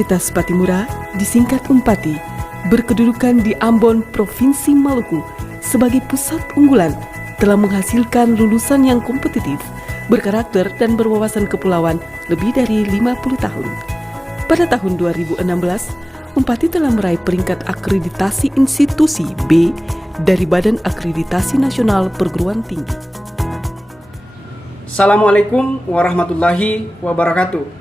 Universitas Patimura, disingkat Unpati, berkedudukan di Ambon, Provinsi Maluku, sebagai pusat unggulan, telah menghasilkan lulusan yang kompetitif, berkarakter dan berwawasan kepulauan lebih dari 50 tahun. Pada tahun 2016, Unpati telah meraih peringkat akreditasi institusi B dari Badan Akreditasi Nasional Perguruan Tinggi. Assalamualaikum warahmatullahi wabarakatuh.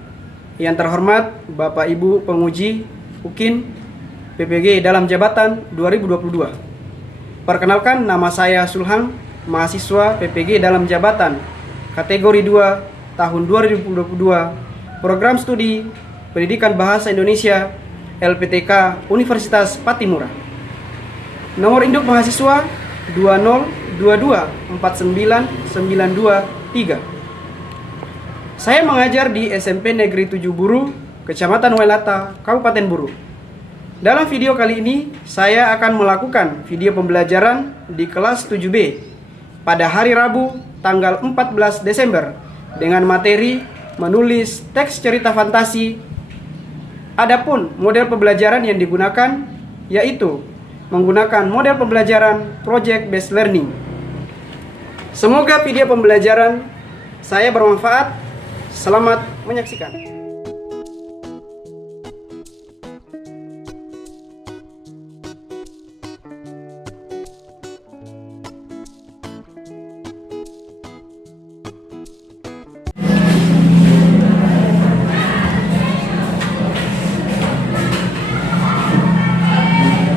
Yang terhormat Bapak Ibu Penguji UKIN PPG dalam jabatan 2022. Perkenalkan, nama saya Sulhang, mahasiswa PPG dalam jabatan kategori 2 tahun 2022, program studi Pendidikan Bahasa Indonesia LPTK Universitas Patimura. Nomor induk mahasiswa 202249923. Saya mengajar di SMP Negeri 7 Buru, Kecamatan Wailata, Kabupaten Buru. Dalam video kali ini, saya akan melakukan video pembelajaran di kelas 7B pada hari Rabu, tanggal 14 Desember dengan materi menulis teks cerita fantasi. Adapun model pembelajaran yang digunakan yaitu menggunakan model pembelajaran Project Based Learning. Semoga video pembelajaran saya bermanfaat. Selamat menyaksikan.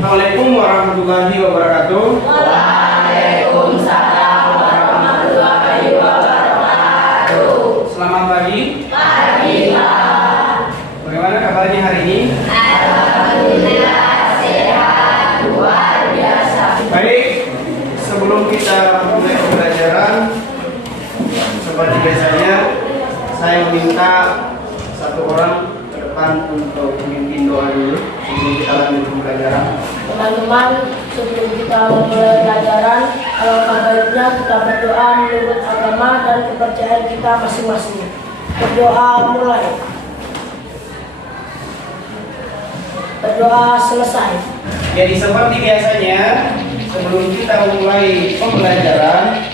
Assalamualaikum warahmatullahi wabarakatuh. Waalaikumsalam warahmatullahi wabarakatuh. Selamat pagi. Pagi, Pak. Bagaimana kabarnya hari ini? Alhamdulillah sehat, luar biasa. Baik, sebelum kita mulai pembelajaran, seperti biasanya saya meminta satu orang ke depan untuk memimpin doa dulu sebelum kita lanjut pembelajaran. Teman-teman, sebelum kita memulai pelajaran, alangkah baiknya kita berdoa menurut agama dan kepercayaan kita masing-masing. Berdoa mulai. Berdoa selesai. Jadi seperti biasanya, sebelum kita memulai pembelajaran,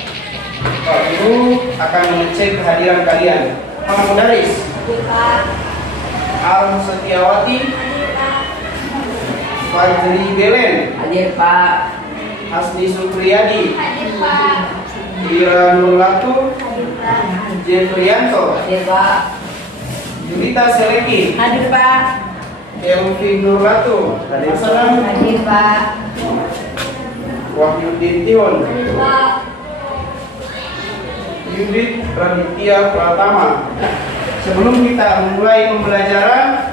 Pak Guru akan mengecek kehadiran kalian. Pak Mudaris, Al Setiawati, Fajri Belen, Hadir, Pak. Hasni Supriyadi, Hadir, Pak. Ira Nurlatu, Jefrianto, Hadir, Pak. Yulita Seleki, Hadir, Pak. Elvi Nurlatu, Hasan, Hadir, Pak. Wahyudin Tion, Hadir, Pak. Yudit Raditya Pratama. Sebelum kita memulai pembelajaran,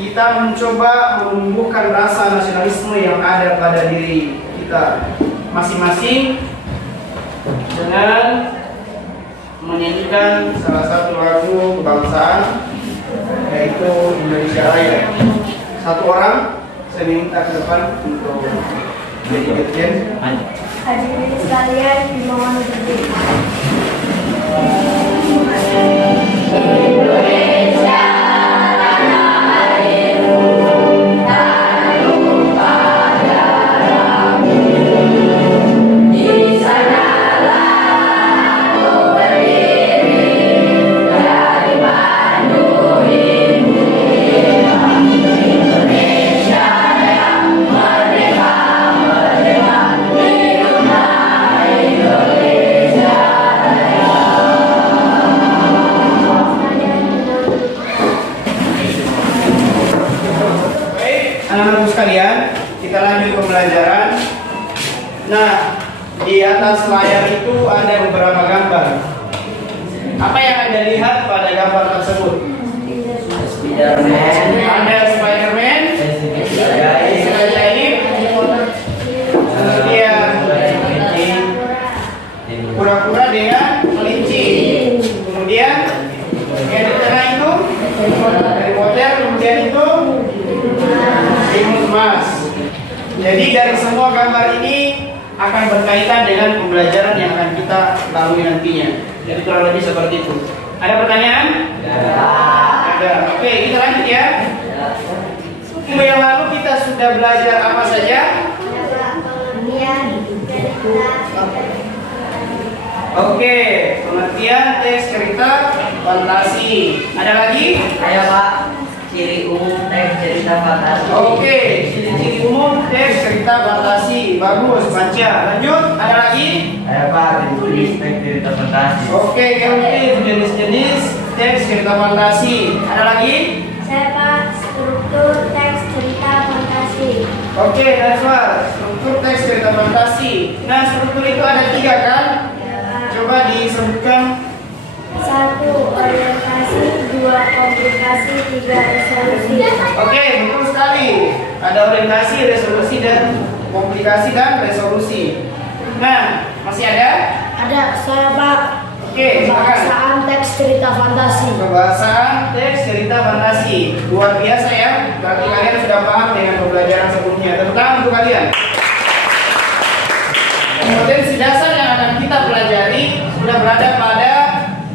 kita mencoba menumbuhkan rasa nasionalisme yang ada pada diri kita masing-masing dengan menyanyikan salah satu lagu kebangsaan, yaitu Indonesia Raya. Satu orang saya minta ke depan untuk jadi bagian. Hadirin sekalian, dimohon berdiri. Indonesia tanah airku, tak lupa darahmu. Di sanalah aku berdiri, dari Bandung Indonesia. Indonesia yang merdeka, merdeka, hiduplah Indonesia Raya. Anak-anak sekalian, kita lanjut pembelajaran. Nah, di atas layar itu ada beberapa gambar. Apa yang Anda lihat pada gambar tersebut? Ada Spider-Man, Skydiving, kemudian kura-kura dengan kelinci, kemudian yang di tengah itu Harry Potter, kemudian itu timus emas. Jadi dari semua gambar ini akan berkaitan dengan pembelajaran yang akan kita lalui nantinya. Jadi kurang lebih seperti itu. Ada pertanyaan? Ada. Oke, kita lanjut ya. Minggu yang lalu kita sudah belajar apa saja? Oke, pengertian teks cerita fantasi. Ada lagi? Ayo Pak, ciri umum teks cerita fantasi. Oke, ciri-ciri umum teks cerita fantasi. Bagus, baca. Lanjut, ada lagi? Ayo Pak, jenis teks cerita fantasi. Oke, jenis-jenis teks cerita fantasi. Ada lagi? Saya Pak, struktur teks cerita fantasi. Oke, Nazwa, struktur teks cerita fantasi. Nah, struktur itu ada 3 kan? Coba disebutkan. 1. Orientasi, 2. Komplikasi, 3. Resolusi. Oke, betul sekali. Ada orientasi, resolusi, dan komplikasi dan resolusi. Nah, masih ada? Ada saya Pak. Oke, silakan. Pembahasan teks cerita fantasi. Pembahasan teks cerita fantasi. Luar biasa ya. Berarti kalian sudah paham dengan pembelajaran sebelumnya. Tepuk tangan untuk kalian. Kompetensi dasar yang akan kita pelajari sudah berada pada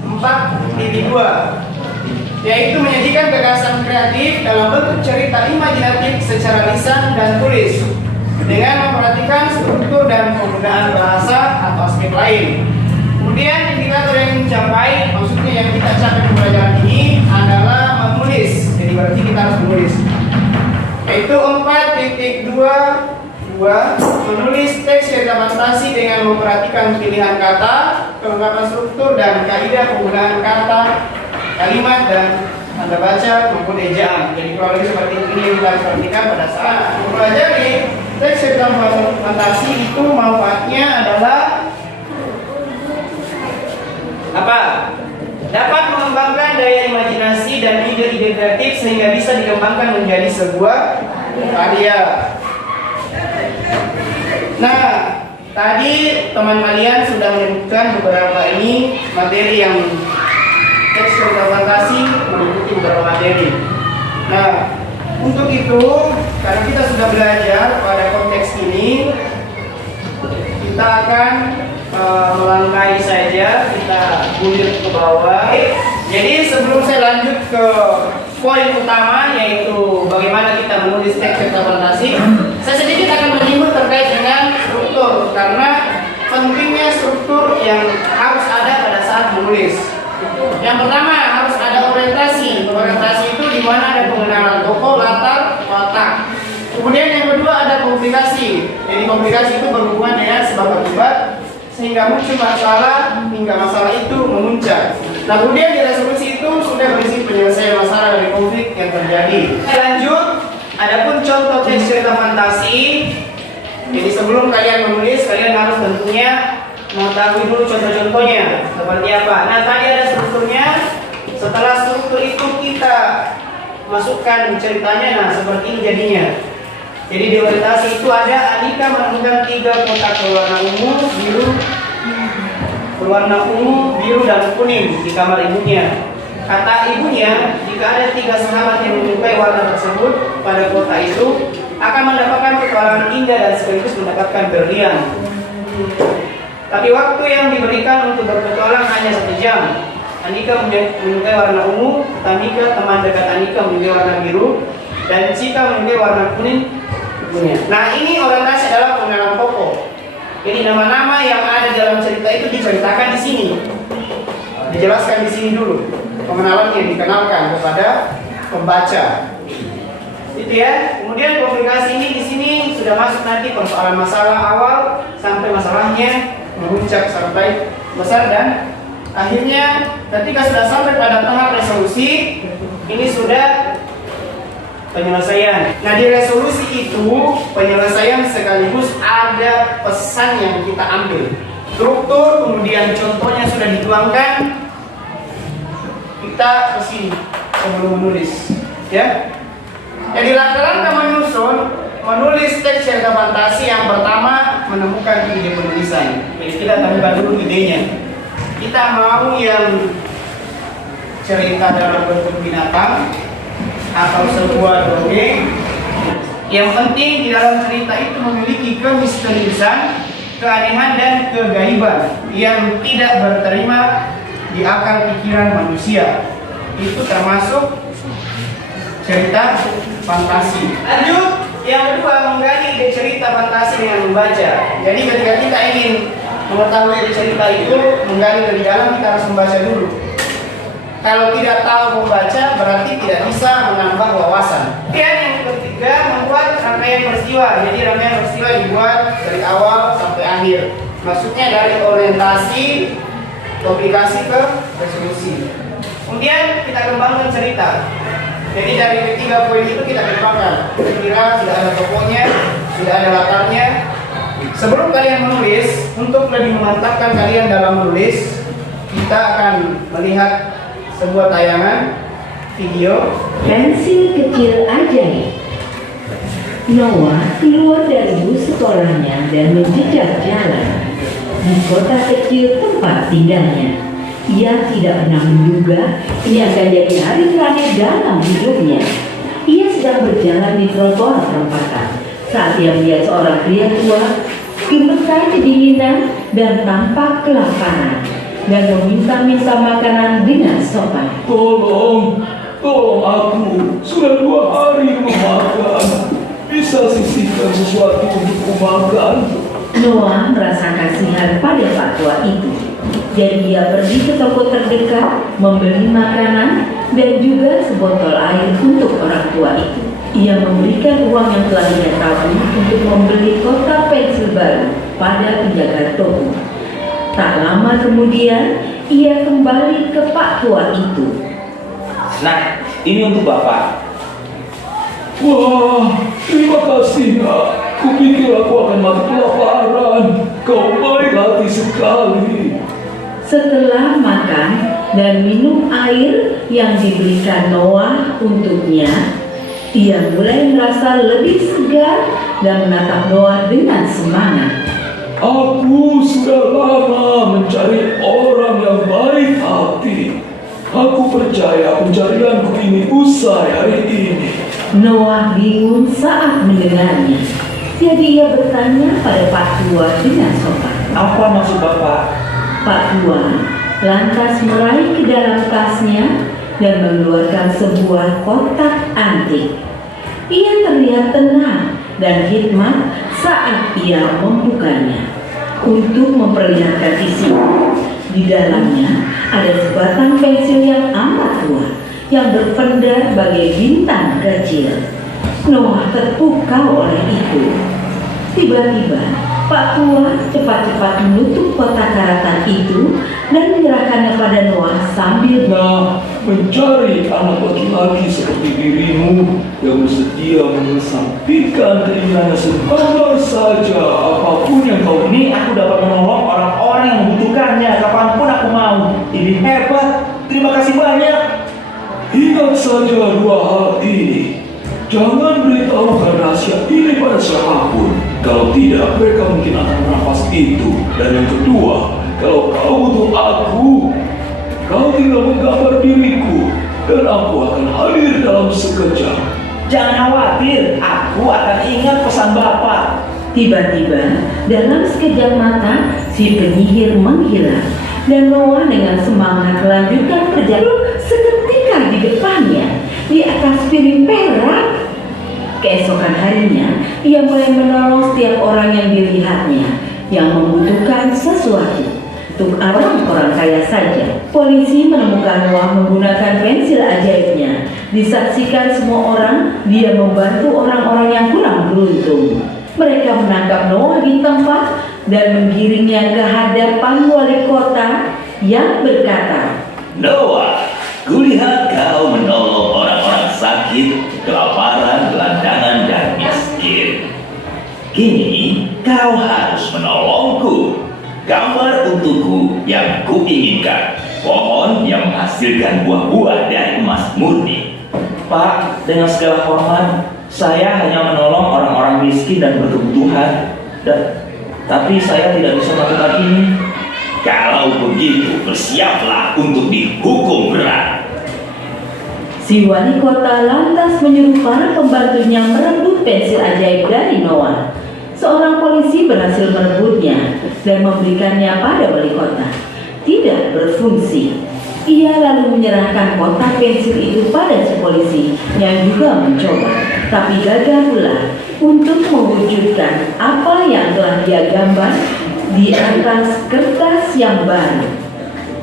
4.2, yaitu menyajikan gagasan kreatif dalam bentuk cerita imajinatif secara lisan dan tulis dengan memperhatikan struktur dan penggunaan bahasa atau aspek lain. Kemudian indikator yang dicapai, maksudnya yang kita capai di pelajaran ini adalah menulis. Jadi berarti kita harus menulis. Yaitu 4.2 menulis teks cerita fantasi dengan memperhatikan pilihan kata, kelengkapan struktur dan kaidah penggunaan kata, kalimat dan tanda baca maupun ejaan. Jadi kurang lebih seperti ini yang kita harus perhatikan pada saat mempelajari teks cerita fantasi. Itu manfaatnya adalah apa? Dapat mengembangkan daya imajinasi dan ide-ide kreatif sehingga bisa dikembangkan menjadi sebuah karya. Nah, tadi teman kalian sudah menyebutkan beberapa ini materi yang teks cerita fantasi meliputi beberapa materi. Nah, untuk itu karena kita sudah belajar pada konteks ini, kita akan melangkahi saja, kita gulir ke bawah. Jadi sebelum saya lanjut ke poin utama, yaitu bagaimana kita menulis teks cerita fantasi, saya sedikit akan menyinggung terkait dengan struktur, karena pentingnya struktur yang harus ada pada saat menulis. Yang pertama harus ada orientasi. Orientasi itu di mana ada pengenalan tokoh, latar, watak. Kemudian yang kedua ada komplikasi. Jadi komplikasi itu berhubungan dengan sebab akibat sehingga muncul masalah hingga masalah itu memuncak. Nah, kemudian di resolusi itu sudah berisi penyelesaian masalah dari konflik yang terjadi. Lanjut, adapun contoh teks cerita fantasi. Jadi sebelum kalian menulis, kalian harus tentunya mengetahui dulu contoh-contohnya seperti apa. Nah, tadi ada strukturnya. Setelah struktur itu kita masukkan ceritanya. Nah, seperti ini jadinya. Jadi di orientasi itu ada Andika menemukan 3 kotak berwarna ungu, biru, dan kuning di kamar ibunya. Kata ibunya, jika ada 3 sahabat yang menyukai warna tersebut pada kotak itu akan mendapatkan petualangan indah dan sekaligus mendapatkan berlian. Tapi waktu yang diberikan untuk berpetualang hanya 1 jam. Andika menyukai warna ungu, Tamika teman dekat Andika menyukai warna biru, dan Cika menyukai warna kuning. Nah, ini orientasi adalah pengenalan tokoh. Jadi nama-nama yang ada dalam cerita itu diceritakan di sini, dijelaskan di sini dulu. Pengenalannya dikenalkan kepada pembaca. Itu ya. Kemudian komplikasi ini di sini sudah masuk nanti persoalan masalah awal sampai masalahnya memuncak sampai besar, dan akhirnya ketika sudah sampai pada tahap resolusi, ini sudah penyelesaian. Nah, di resolusi itu penyelesaian sekaligus ada pesan yang kita ambil. Struktur, kemudian contohnya sudah dituangkan. Kita ke sini sebelum menulis, ya. Jadi langkah-langkah menulis teks cerita fantasi. Yang pertama, menemukan ide penulisan. Jadi kita temukan dulu idenya. Kita mau yang cerita dalam bentuk binatang atau sebuah dongeng. Yang penting di dalam cerita itu memiliki kemisteriusan, keanehan, dan kegaiban yang tidak berterima di akal pikiran manusia. Itu termasuk cerita fantasi. Lanjut, yang kedua menggali ide cerita fantasi dengan membaca. Jadi ketika kita ingin mengetahui ide cerita itu, menggali lebih dalam kita harus membaca dulu. Kalau tidak tahu membaca berarti tidak bisa menambah wawasan. Dan yang ketiga membuat rangkaian peristiwa. Jadi rangkaian peristiwa dibuat dari awal sampai akhir. Maksudnya dari orientasi, komplikasi ke resolusi. Kemudian kita kembangkan cerita. Jadi dari ketiga poin itu kita kembangkan. Kira-kira sudah ada tokohnya, sudah ada latarnya. Sebelum kalian menulis, untuk lebih memantapkan kalian dalam menulis, kita akan melihat sebuah tayangan video. Pensil kecil ajaib. Noah keluar dari bus sekolahnya dan menjejak jalan di kota kecil tempat tinggalnya. Ia tidak pernah menduga ini akan jadi hari terakhir dalam hidupnya. Ia sedang berjalan di trotoar perempatan saat ia melihat seorang pria tua gemetar kedinginan dan tampak kelaparan dan meminta-minta makanan dengan sopan. Tolong aku, sudah 2 hari memakan. Bisa sisihkan sesuatu untuk makan? Noah merasa kasihan pada Pak tua itu. Jadi dia pergi ke toko terdekat, membeli makanan dan juga sebotol air untuk orang tua itu. Ia memberikan uang yang telah ia tabung untuk membeli kotak pensil baru pada penjaga toko. Tak lama kemudian, ia kembali ke Pak tua itu. Nah, ini untuk Bapak. Wah, terima kasih nak. Kupikir aku akan mati kelaparan. Kau baik hati sekali. Setelah makan dan minum air yang diberikan Noah untuknya, ia mulai merasa lebih segar dan menatap Noah dengan semangat. Aku sudah lama mencari orang yang baik hati. Aku percaya pencarianku ini usai hari ini. Noah bingung saat mendengarnya. Jadi ia bertanya pada Pak tua dengan sopan. Apa maksud Bapak? Pak tua lantas meraih ke dalam tasnya dan mengeluarkan sebuah kotak antik. Ia terlihat tenang dan hikmat saat ia membukanya. Untuk memperlihatkan isinya, di dalamnya ada sebatang pensil yang amat tua yang berpendar bagai bintang kecil. Noah terpukau oleh itu. Tiba-tiba Pak tua cepat-cepat menutup kotak karatan itu dan menyerahkannya pada Noah sambil Nah, mencari anak laki-laki seperti dirimu yang bersedia mengesampingkan keinginannya sebentar saja apapun yang kau Ini aku dapat menolong orang-orang yang membutuhkannya kapanpun aku mau. Ini hebat. Terima kasih banyak. Ingat saja 2 hal ini. Jangan beritahukan rahasia ini pada siapapun. Kalau tidak, mereka mungkin akan merampas itu. Dan yang kedua, kalau kau butuh aku, kau tinggal menggambar diriku, dan aku akan hadir dalam sekejap. Jangan khawatir, aku akan ingat pesan Bapak. Tiba-tiba dalam sekejap mata si penyihir menghilang dan Noah dengan semangat melanjutkan perjalanan. Seketika di depannya di atas piring perak. Keesokan harinya ia mulai menolong setiap orang yang dilihatnya yang membutuhkan sesuatu. Untuk orang kaya saja, polisi menemukan Noah menggunakan pensil ajaibnya. Disaksikan semua orang, dia membantu orang-orang yang kurang beruntung. Mereka menangkap Noah di tempat dan menggiringnya ke hadapan wali kota yang berkata, Noah, kulihat kau menolong orang-orang sakit, kelaparan, gelandangan, dan miskin. Kini kau harus menolongku. Gambar untukku yang kuinginkan. Pohon yang menghasilkan buah-buah dari emas murni. Pak, dengan segala hormat, saya hanya menolong orang-orang miskin dan berkebutuhan. Tapi saya tidak bisa melakukan ini. Kalau begitu, bersiaplah untuk dihukum berat. Si wali kota lantas menyuruh para pembantunya merebut pensil ajaib dari Noah. Seorang polisi berhasil merebutnya dan memberikannya pada wali kota. tidak berfungsi. Ia lalu menyerahkan kotak pensil itu pada si polisi yang juga mencoba, tapi gagal pula untuk mewujudkan apa yang telah dia gambar di atas kertas yang baru.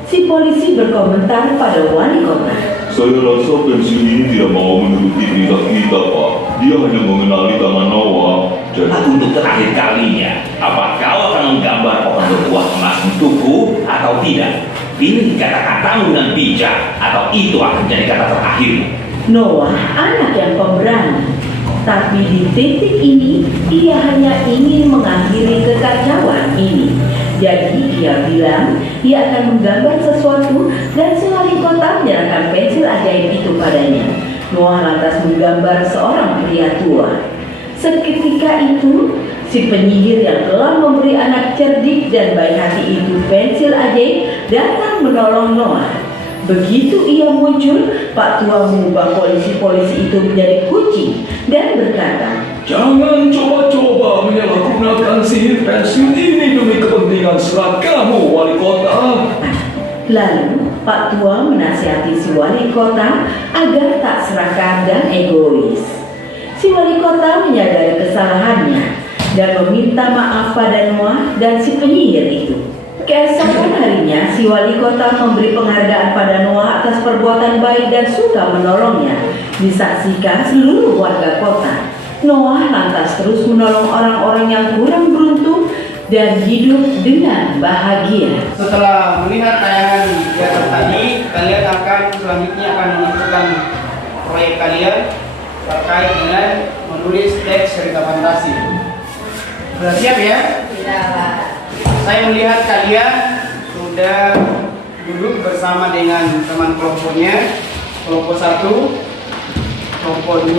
Si polisi berkomentar pada wali kota. Saya rasa pensil ini tidak mau menuruti perintah kita, Pak. Dia hanya mengenali tangan Noah. Jadi Untuk terakhir kalinya, apa kau akan menggambar pohon berbuah emas untukku atau tidak? Pilih kata-katamu dengan bijak, atau itu akan jadi kata terakhir. Noah anak yang pemberani, tapi di titik ini ia hanya ingin mengakhiri kekacauan ini. Jadi ia bilang ia akan menggambar sesuatu dan si wali kota menyerahkan pensil ajaib itu padanya. Noah lantas menggambar seorang pria tua. Seketika itu, si penyihir yang telah memberi anak cerdik dan baik hati itu pensil ajaib datang menolong Noah. Begitu ia muncul, Pak Tua mengubah polisi-polisi itu menjadi kucing dan berkata, jangan coba-coba menyalahgunakan sihir pensil ini demi kepentingan serat kamu, wali kota. Lalu Pak Tua menasihati si wali kota agar tak serakah dan egois. Si wali kota menyadari kesalahannya dan meminta maaf pada Noah dan si penyihir itu. Keesokan harinya, si wali kota memberi penghargaan pada Noah atas perbuatan baik dan suka menolongnya. Disaksikan seluruh warga kota. Noah lantas terus menolong orang-orang yang kurang beruntung dan hidup dengan bahagia. Setelah melihat tayangan di atas tadi, kalian akan selanjutnya akan menentukan proyek kalian terkait dengan menulis teks cerita fantasi. Sudah siap ya? Tidak, Pak. Saya melihat kalian sudah duduk bersama dengan teman kelompoknya. Kelompok 1, kelompok 2,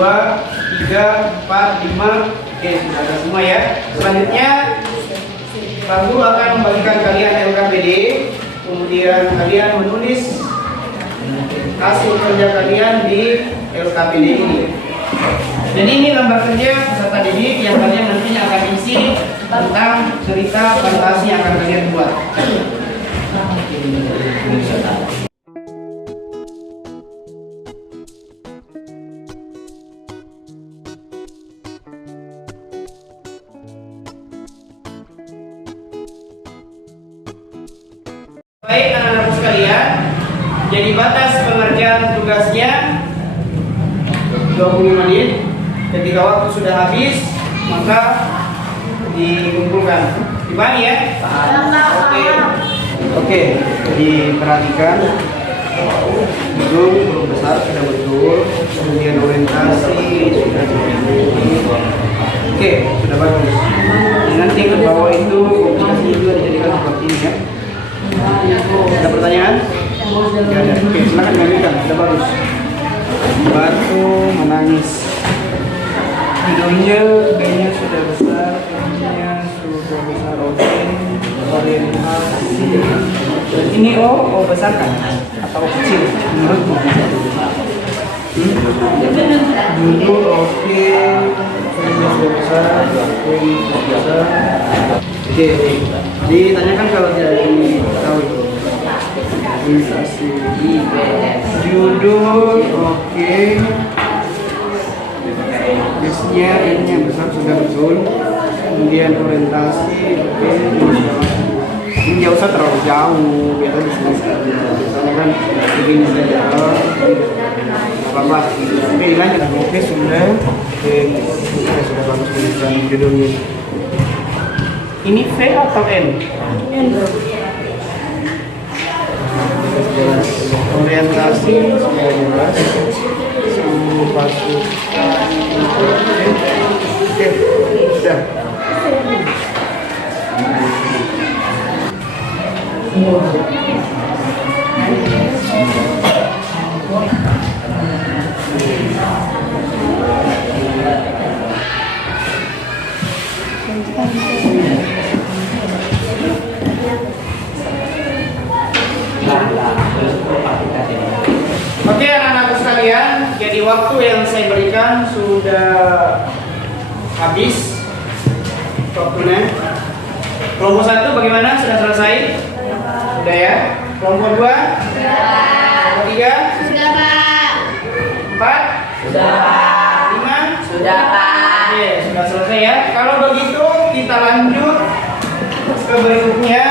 3, 4, 5. Oke, sudah ada semua ya. Selanjutnya Pak Guru akan membagikan kalian LKPD. Kemudian kalian menulis hasil kerja kalian di LKPD ini. Jadi ini lembar kerja peserta didik yang kalian nantinya akan isi tentang cerita fantasi yang akan kalian buat. Baik anak-anakku sekalian, jadi batas pengerjaan tugasnya 20 menit. Ketika waktu sudah habis, maka dikumpulkan. Dipahami ya? Oke, diperhatikan. Huruf besar sudah betul, kemudian orientasi sudah betul. Oke, sudah bagus. Nanti ke bawah itu komunikasi juga dijadikan seperti ini ya. Ada pertanyaan? Tidak ada. Oke, silakan lanjutkan. Sudah bagus. Batu menangis. Hidungnya B-nya sudah besar, M-nya sudah besar. Oke. Orientasi. Ini O besar kan? Atau kecil? Menurutmu? Duduk oke. M-nya sudah besar, M-nya sudah besar. Oke. Ditanyakan kalau tidak tahu itu. Organisasi. Judul oke. Biasanya ini yang besar sudah betul. Kemudian orientasi oke. Ini jauh usah terlalu jauh, biar di sini saja. Karena kan begini saja. Apa-apa. Oke, lanjut. Oke sudah. Oke, sudah bagus tulisan judulnya. Ini V atau N? N. Orientasi sudah jelas. Pasukan. Oke, sudah. Oke anak-anakku sekalian, jadi waktu yang saya berikan sudah habis waktunya. Kelompok 1 bagaimana? Sudah selesai? Sudah ya? Kelompok 2? Sudah. Kelompok 3? Sudah, Pak. 4? Sudah, Pak. 5? Sudah, Pak. Oke, sudah selesai ya. Kalau begitu kita lanjut ke berikutnya,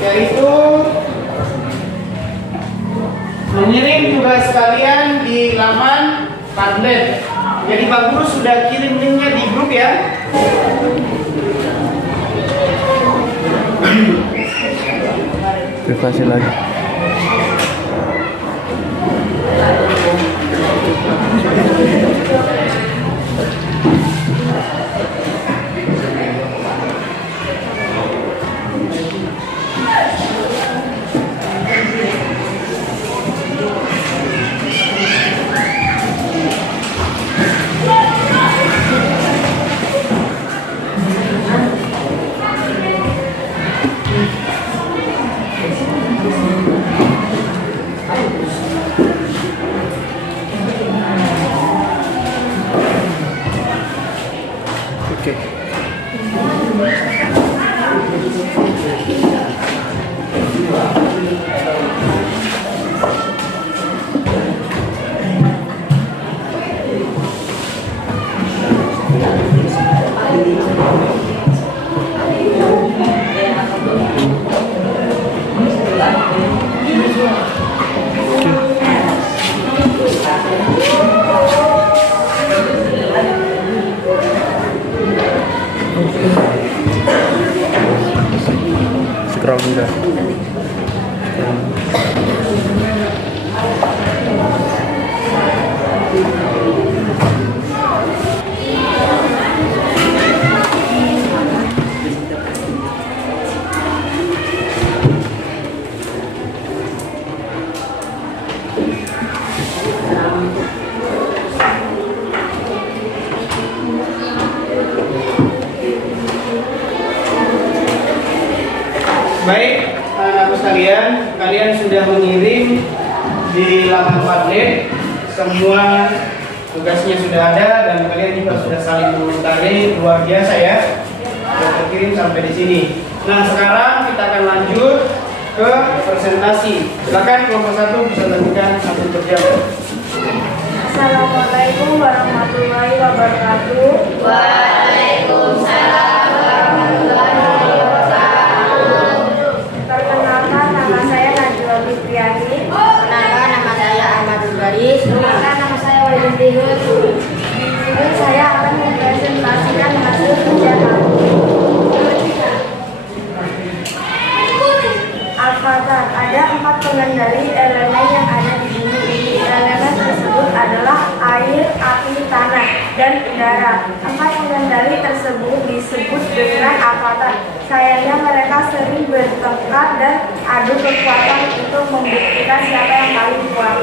yaitu mengirim tugas kalian di laman Padlet. Jadi Pak Guru sudah kirim linknya di grup ya. Privasi lagi. Scroll juga. Baik, anak-anakku sekalian, kalian sudah mengirim di laman Padlet. Semua tugasnya sudah ada dan kalian juga sudah saling mengomentari, luar biasa ya. Sudah terkirim sampai di sini. Nah, sekarang kita akan lanjut ke presentasi. Silakan kelompok 1 bisa lanjutkan sambil berjalan. Assalamualaikum warahmatullahi wabarakatuh. Waalaikumsalam warahmatullahi wabarakatuh. Perkenalkan, nama saya Najwa Fitriani. Perkenalkan, nama saya Ahmadul Baris. Perkenalkan, nama saya Walid Tihut. Berikut saya akan mempresentasikan hasil kerja kami. Al-Fathar, ada 4 pengendali elemen yang ada di bumi ini. Elemen tersebut adalah air, api, tanah, dan udara. 4 pengendali tersebut disebut dengan Al-Fathar. Sayangnya mereka sering bertengkar dan adu kekuatan untuk membuktikan siapa yang paling kuat.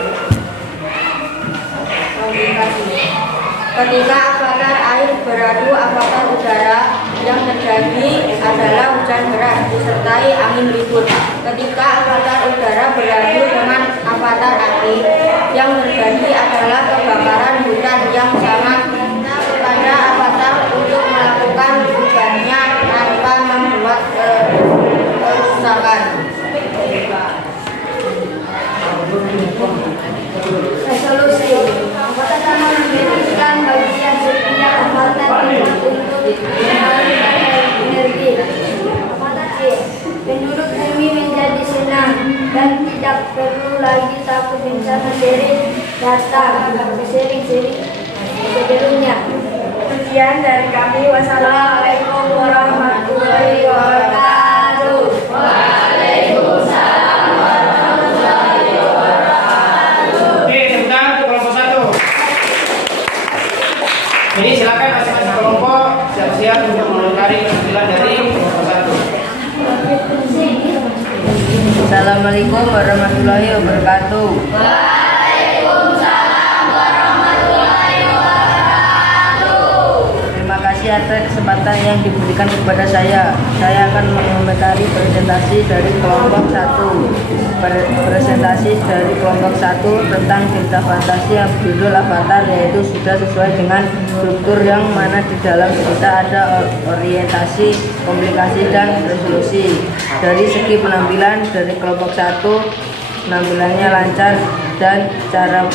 Ketika avatar air beradu avatar udara, yang terjadi adalah hujan deras disertai angin ribut. Ketika avatar udara beradu dengan avatar api, yang terjadi adalah kebakaran hutan yang sangat kepada avatar untuk melakukan tugasnya tanpa membuat kerusakan. Resolusi anggota sama memberikan bagian setiap avatar untuk menyalurkan energi. Penduduk bumi menjadi senang dan tidak perlu lagi takut bencana sering datang sering-sering sebelumnya. Sekian dari kami. Wassalamualaikum warahmatullahi wabarakatuh. Waalaikumsalam warahmatullahi wabarakatuh. Oke, tepuk tangan untuk kelompok 1. Jadi silakan masing-masing kelompok siap-siap untuk mengomentari penampilan dari kelompok 1. Assalamualaikum warahmatullahi wabarakatuh. Waalaikumsalam warahmatullahi wabarakatuh. Terima kasih atas kesempatan kesempatan yang diberikan kepada saya. Saya akan mengomentari presentasi dari kelompok 1. Presentasi dari kelompok 1 tentang cerita fantasi yang berjudul Avatar, yaitu sudah sesuai dengan struktur yang mana di dalam cerita ada orientasi, komplikasi, dan resolusi. Dari segi penampilan dari kelompok 1, penampilannya lancar dan cara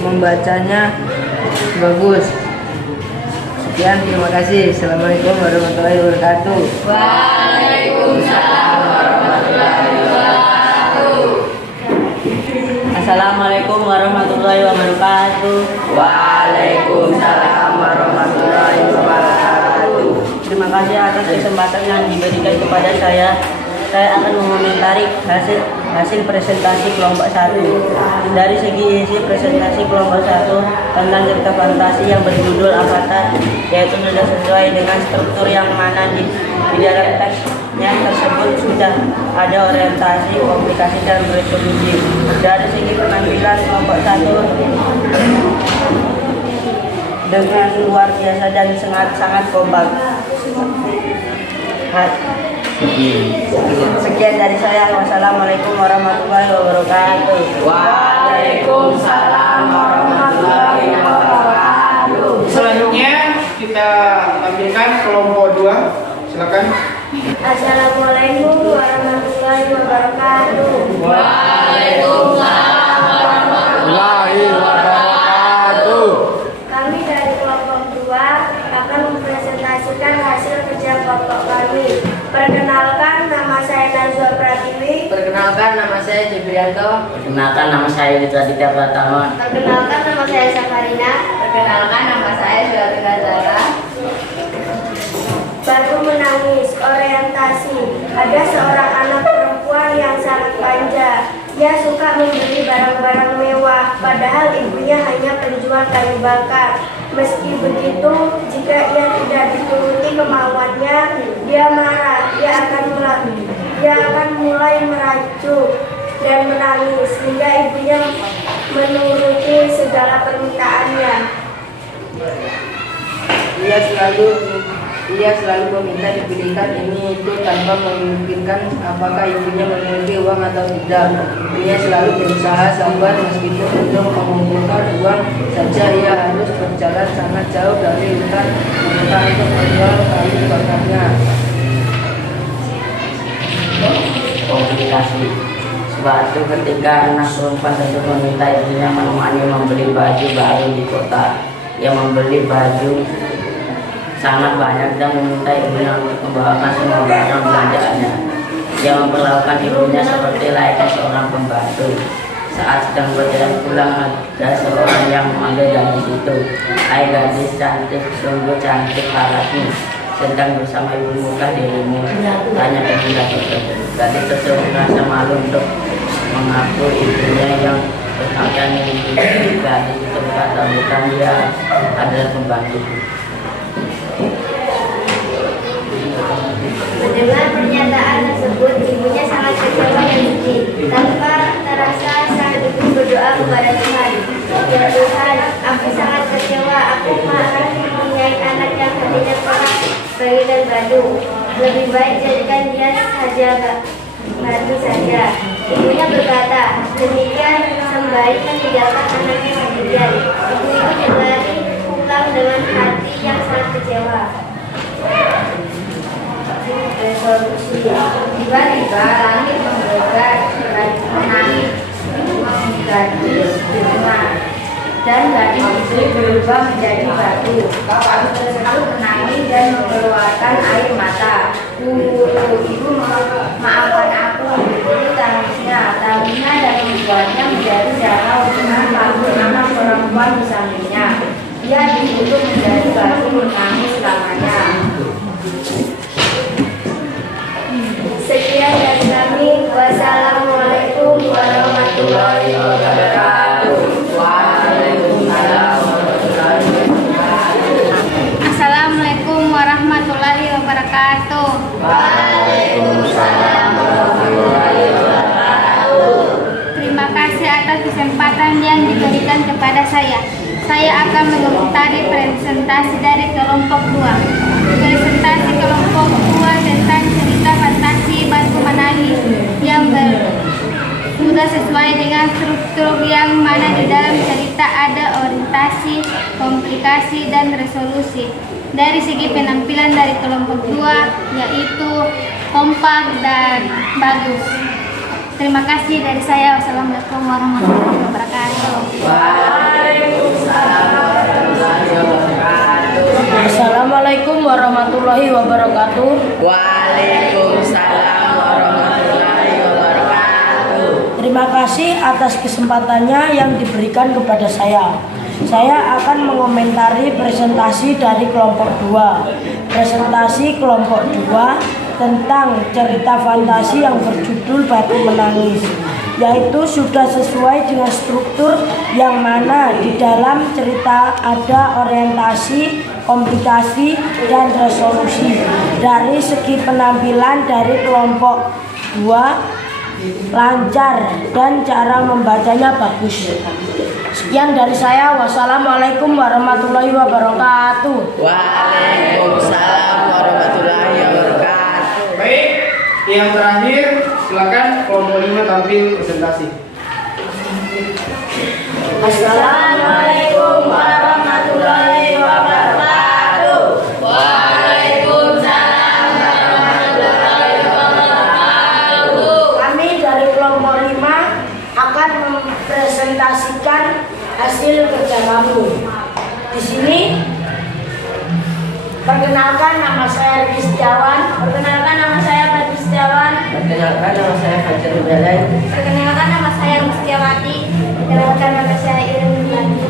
membacanya bagus. Sekian, terima kasih. Assalamualaikum warahmatullahi wabarakatuh. Waalaikumsalam warahmatullahi wabarakatuh. Assalamualaikum warahmatullahi wabarakatuh. Waalaikumsalam warahmatullahi wabarakatuh. Terima kasih atas kesempatan yang diberikan kepada saya. Saya akan mengomentari hasil presentasi kelompok 1. Dari segi isi presentasi kelompok 1 tentang cerita fantasi yang berjudul Avatar, yaitu sudah sesuai dengan struktur yang mana di dalam teksnya tersebut sudah ada orientasi, komplikasi, dan resolusi. Dari segi penampilan kelompok 1 dengan luar biasa dan sangat kompak. Sekian dari saya. Wassalamualaikum warahmatullahi wabarakatuh. Waalaikumsalam warahmatullahi wabarakatuh. Selanjutnya kita tampilkan kelompok 2. Silakan. Assalamualaikum warahmatullahi wabarakatuh. Waalaikumsalam warahmatullahi wabarakatuh. Kami dari kelompok 2 akan mempresentasikan hasil kerja kelompok kami. Perkenalkan, nama saya Najwa Pratiwi. Perkenalkan, nama saya Jibrianto. Perkenalkan, nama saya Ditraditya Pratama. Perkenalkan, nama saya Safarina. Perkenalkan, nama saya Syuatina Zara. Baru menangis, orientasi. Ada seorang anak perempuan yang sangat manja. Dia suka membeli barang-barang mewah, padahal ibunya hanya penjual kayu bakar. Meski begitu, jika ia tidak dituruti kemauannya, dia marah. Dia akan mulai merajuk dan menangis hingga ibunya menuruti segala permintaannya. Ia selalu meminta dibelikan ini itu tanpa memikirkan apakah ibunya memiliki uang atau tidak. Ia selalu berusaha sabar meskipun untuk mengumpulkan uang saja ia harus berjalan sangat jauh dari hutan untuk menjual kayu bakarnya. Komplikasi. Suatu ketika anak perempuan tersebut meminta ibunya menemani membeli baju baru di kota. Ia membeli baju sangat banyak dan meminta ibunya untuk membawakan semua barang belanjaannya. Ia memperlakukan ibunya seperti layaknya seorang pembantu. Saat sedang berjalan pulang, ada seorang yang memanggil gadis itu. "Hai gadis cantik, sungguh cantik parasmu. Sedang bersama ibumu kah dirimu?" tanya ibunda tersebut. Gadis tersebut merasa malu untuk mengaku ibunya yang berpakaian ini. Gadis itu berkata, "Bukan, dia adalah pembantuku." Mendengar pernyataan tersebut, ibunya sangat kecewa dan sedih. Tanpa terasa sang ibu berdoa kepada Tuhan. "Ya Tuhan, aku sangat kecewa. Aku marah mempunyai anak yang hatinya keras, bagaikan batu. Lebih baik jadikan dia saja batu saja." Ibunya berkata demikian sembari meninggalkan anaknya sendirian. Ibu itu berlari pulang dengan hati yang sangat kecewa. Resolusi. Tiba-tiba langit menggelegar, menangis, menggadis di rumah, dan gadis itu berubah menjadi batu. Batu tersebut menangis dan mengeluarkan air mata. Ibu, maafkan aku." Itu tangisnya dan membuatnya menjadi darah dengan palu nama perempuan di sampingnya. Dia ditutup menjadi batu menangis selamanya. Sekian dari kami. Wassalamualaikum warahmatullahi wabarakatuh. Waalaikumsalam warahmatullahi wabarakatuh. Assalamualaikum warahmatullahi wabarakatuh. Waalaikumsalam warahmatullahi wabarakatuh. Terima kasih atas kesempatan yang diberikan kepada saya. Saya akan mengomentari presentasi dari kelompok 2. Presentasi kelompok 2 tentang cerita fantasi Batu Menangis yang sudah sesuai dengan struktur yang mana di dalam cerita ada orientasi, komplikasi, dan resolusi. Dari segi penampilan dari kelompok 2 yaitu kompak dan bagus. Terima kasih dari saya. Wassalamualaikum warahmatullahi wabarakatuh. Assalamualaikum warahmatullahi wabarakatuh. Waalaikumsalam warahmatullahi wabarakatuh. Terima kasih atas kesempatannya yang diberikan kepada saya. Saya akan mengomentari presentasi dari kelompok 2. Presentasi kelompok 2 tentang cerita fantasi yang berjudul Batu Menangis, yaitu sudah sesuai dengan struktur yang mana di dalam cerita ada orientasi, komplikasi, dan resolusi. Dari segi penampilan dari kelompok 2 lancar dan cara membacanya bagus. Sekian dari saya. Wassalamualaikum warahmatullahi wabarakatuh. Waalaikumsalam warahmatullahi wabarakatuh. Baik, yang terakhir silakan kelompok 5 tampil presentasi. Assalamualaikum warahmatullahi wabarakatuh. Waalaikumsalam warahmatullahi wabarakatuh. Kami dari kelompok 5 akan mempresentasikan hasil kerja kami. Di sini perkenalkan nama saya Riki Setiawan. Perkenalkan nama saya Fadli Setiawan. Perkenalkan nama saya Fajar Ibrahim. Perkenalkan nama saya Mustiawati. Perkenalkan nama saya Irene Lani.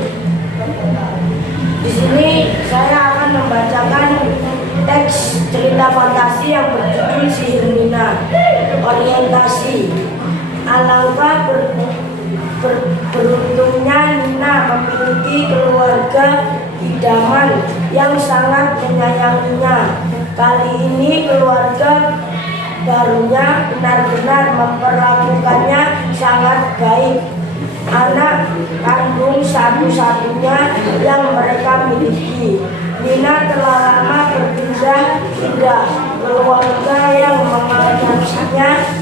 Di sini saya akan membacakan teks cerita fantasi yang berjudul Sihir Nina. Orientasi. Alangkah beruntungnya Nina memiliki keluarga idaman yang sangat menyayanginya. Kali ini keluarga barunya benar-benar memperlakukannya sangat baik. Anak kandung satu-satunya yang mereka miliki. Nina telah lama berpindah-pindah. Keluarga yang mengadopsinya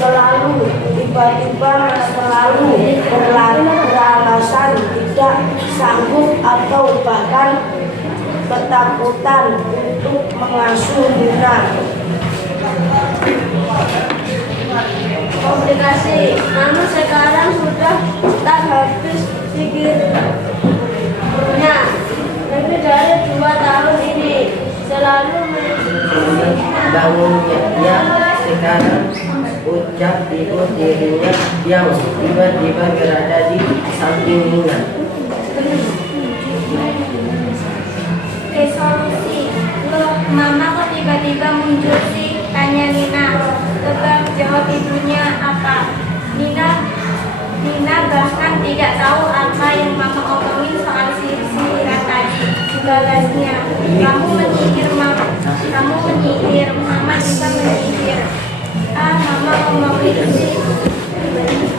selalu tiba-tiba selalu beralasan tidak sanggup atau bahkan ketakutan untuk mengasuh Nina. Komplikasi, namun sekarang sudah tak habis pikirnya. Lebih dari 2 tahun ini selalu Bangunnya sekarang ucap ibu dirinya yang tiba-tiba berada di samping Nina. resolusi. Loh, mama kok tiba-tiba muncul sih? Tanya Nina. Tebak jawab ibunya apa? Nina bahkan tidak tahu apa yang mama omongin soal sihiran tadi. Balasnya, kamu menyihir, mama juga menyihir. Mama ngomong itu sih.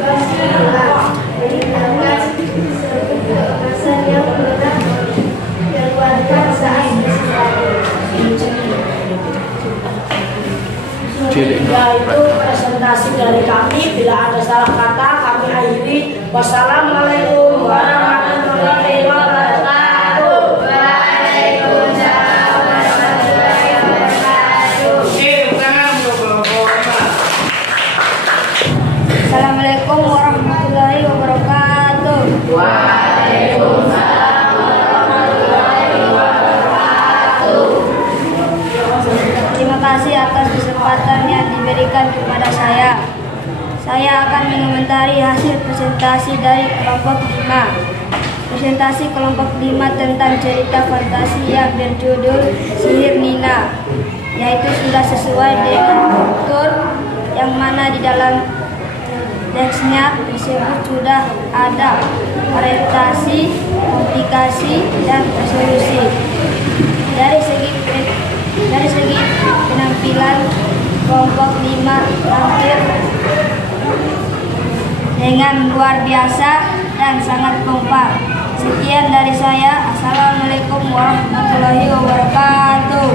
Rasanya berat dan wajar saat Yaitu presentasi dari kami. Bila ada salah kata kami akhiri. Wassalamualaikum warahmatullahi wabarakatuh. Waalaikumsalam warahmatullahi wabarakatuh. Assalamualaikum warahmatullahi wabarakatuh. Waalaikumsalam warahmatullahi wabarakatuh. Terima kasih atas kesempatan yang diberikan kepada saya. Saya akan mengomentari hasil presentasi dari kelompok 5. Presentasi kelompok 5 tentang cerita fantasi yang berjudul Sihir Nina, yaitu sudah sesuai dengan struktur yang mana di dalam teksnya tersebut sudah ada orientasi, komplikasi, dan resolusi. Dari segi penampilan kelompok 5 tampil dengan luar biasa dan sangat kompak. Sekian dari saya. Assalamualaikum warahmatullahi wabarakatuh.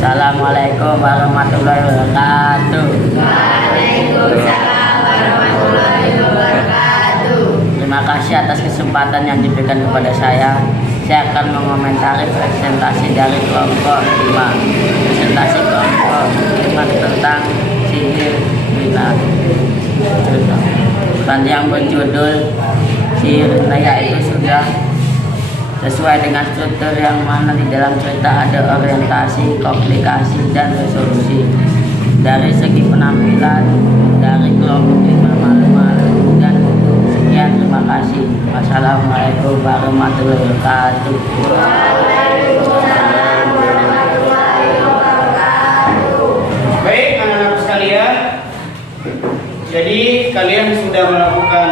Assalamualaikum warahmatullahi wabarakatuh. Terima kasih atas kesempatan yang diberikan kepada saya. Saya akan mengomentari presentasi dari kelompok 5. Presentasi kelompok 5 tentang sihir Rina. Yang berjudul sihir Rina, yaitu sudah sesuai dengan struktur yang mana di dalam cerita ada orientasi, komplikasi, dan resolusi. Dari segi penampilan dari kelompok 5 malu-malu dan sekian, terima kasih. Wassalamualaikum warahmatullahi wabarakatuh. Baik anak-anak sekalian, jadi kalian sudah melakukan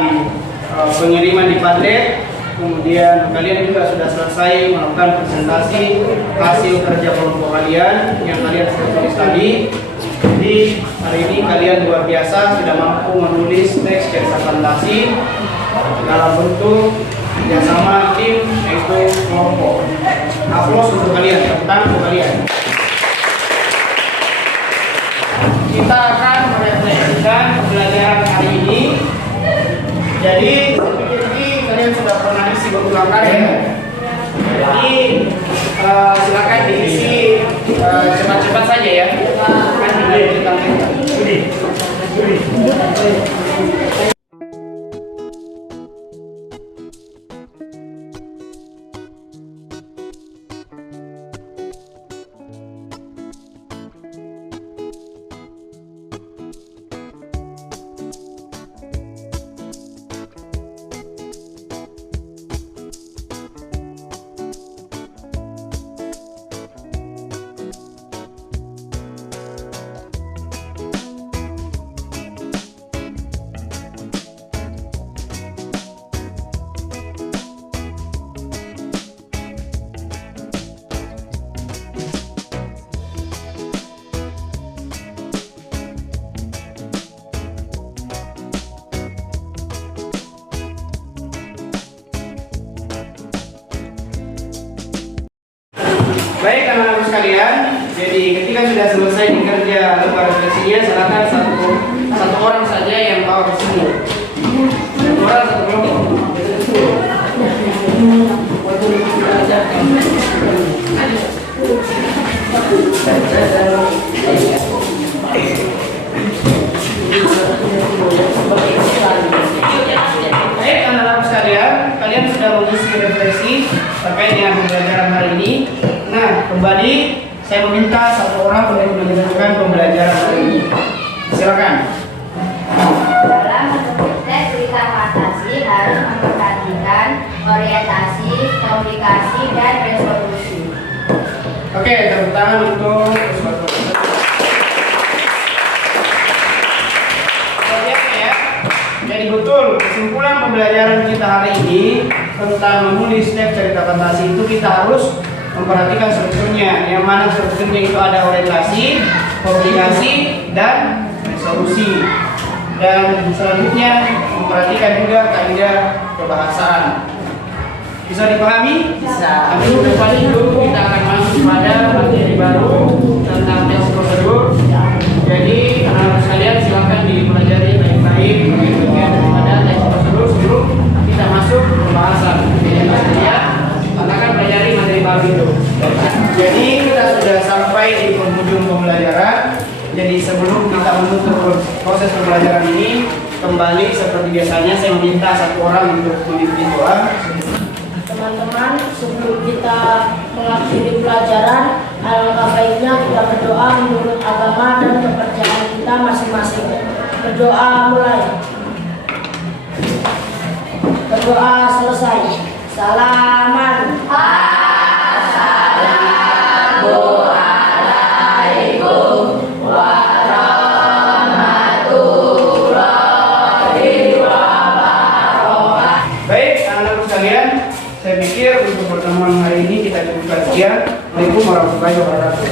pengiriman di Padlet. Kemudian kalian juga sudah selesai melakukan presentasi hasil kerja kelompok kalian yang kalian sudah tulis tadi. Jadi hari ini kalian luar biasa sudah mampu menulis teks cerita fantasi dalam bentuk kerjasama tim yaitu kelompok. Aplaus untuk kalian, tepuk tangan untuk kalian. Kita akan merefleksikan pembelajaran hari ini. Jadi kalian sudah pernah isi berulang kali ya. Jadi silakan diisi cepat-cepat saja ya. Kan kita Baik anak-anak sekalian, jadi ketika sudah selesai kerja lembar refleksinya, silakan satu orang saja yang bawa ke sini. Satu orang satu kelompok. Baik anak-anak sekalian, kalian sudah mengisi refleksi terkait dengan pembelajaran hari ini. Nah, kembali saya meminta satu orang untuk menjelaskan pembelajaran hari ini. Silakan. Dalam menulis teks cerita fantasi harus memperhatikan orientasi, komplikasi, dan resolusi. Oke, tepuk tangan untuk ya. Jadi betul, kesimpulan pembelajaran kita hari ini tentang menulis teks cerita fantasi itu kita harus memperhatikan strukturnya, yang mana strukturnya itu ada orientasi, komplikasi, dan resolusi. Dan selanjutnya memperhatikan juga kaidah kebahasaan. Bisa dipahami? Bisa. Tapi paling dulu kita akan masuk pada materi baru tentang tes prosedur. Jadi anak-anak sekalian silakan dipelajari baik-baik bagian daripada tes prosedur sebelum kita masuk ke pembahasan. Kita akan pelajari materi baru itu. Jadi kita sudah sampai di penghujung pembelajaran. Jadi sebelum kita menutup proses pembelajaran ini, kembali seperti biasanya saya meminta satu orang untuk memimpin doa. Teman-teman, sebelum kita mengakhiri pelajaran, alangkah baiknya kita berdoa menurut agama dan kepercayaan kita masing-masing. Berdoa mulai. Berdoa selesai. Salaman. Assalamualaikum warahmatullahi wabarakatuh. Baik, anak-anak sekalian, saya pikir untuk pertemuan hari ini kita cukupkan sekian. Assalamualaikum warahmatullahi wabarakatuh.